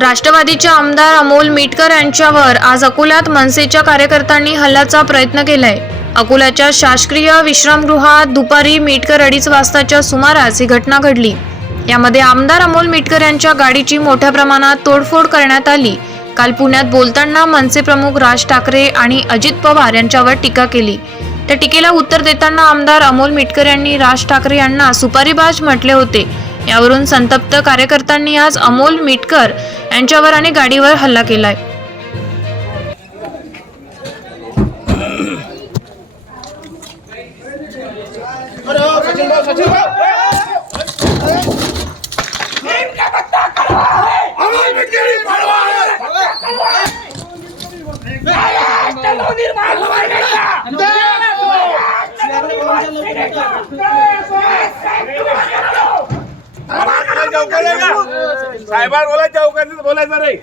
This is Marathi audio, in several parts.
राष्ट्रवादीचे आमदार अमोल मिटकर यांच्यावर आज अकोल्यात मनसेच्या कार्यकर्त्यांनी हल्ल्याचा प्रयत्न केलाय. अकोल्याच्या शासकीय विश्रामगृहात दुपारी मिटकर अडीच वाजताच्या सुमारास ही घटना घडली. यामध्ये आमदार अमोल मिटकर यांच्या गाडीची मोठ्या प्रमाणात तोडफोड करण्यात आली. काल पुण्यात बोलताना मनसे प्रमुख राज ठाकरे आणि अजित पवार यांच्यावर टीका केली. त्या टीकेला उत्तर देताना आमदार अमोल मिटकर यांनी राज ठाकरे यांना सुपारीबाज म्हटले होते. यावरून संतप्त कार्यकर्त्यांनी आज अमोल मिटकर यांच्यावर आणि गाडीवर हल्ला केलाय. अमोल मिटकरी पळवा साहेबांना बोलायचं चौकात बोलायचं रे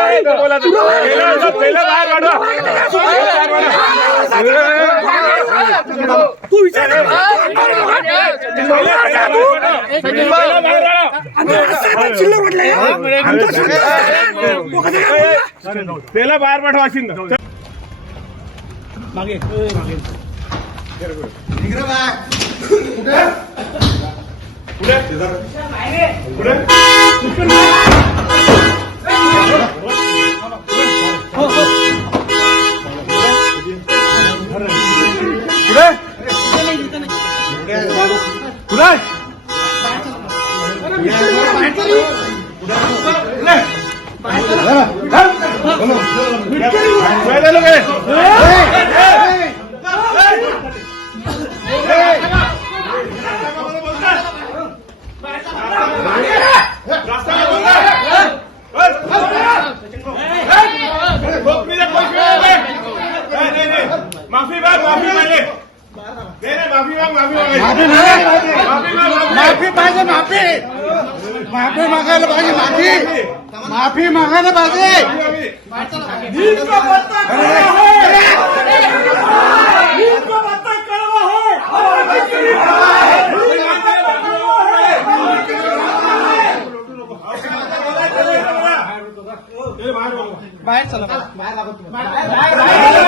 नाही बोलायचं पहिलं पहिलं बाहेर काढा. पहिलं बाहेर त्याला बाहेर पाठवा असेल पहिलं लोक आहे. माफी माग माफी मागे नाही नाही, माफी माग माफी मागे. माफी माग. माफी पाहिजे माफी माफी मागायला पाहिजे. माफी माफी. मागायला पाहिजे. बाहेर चला. बाहेर लागत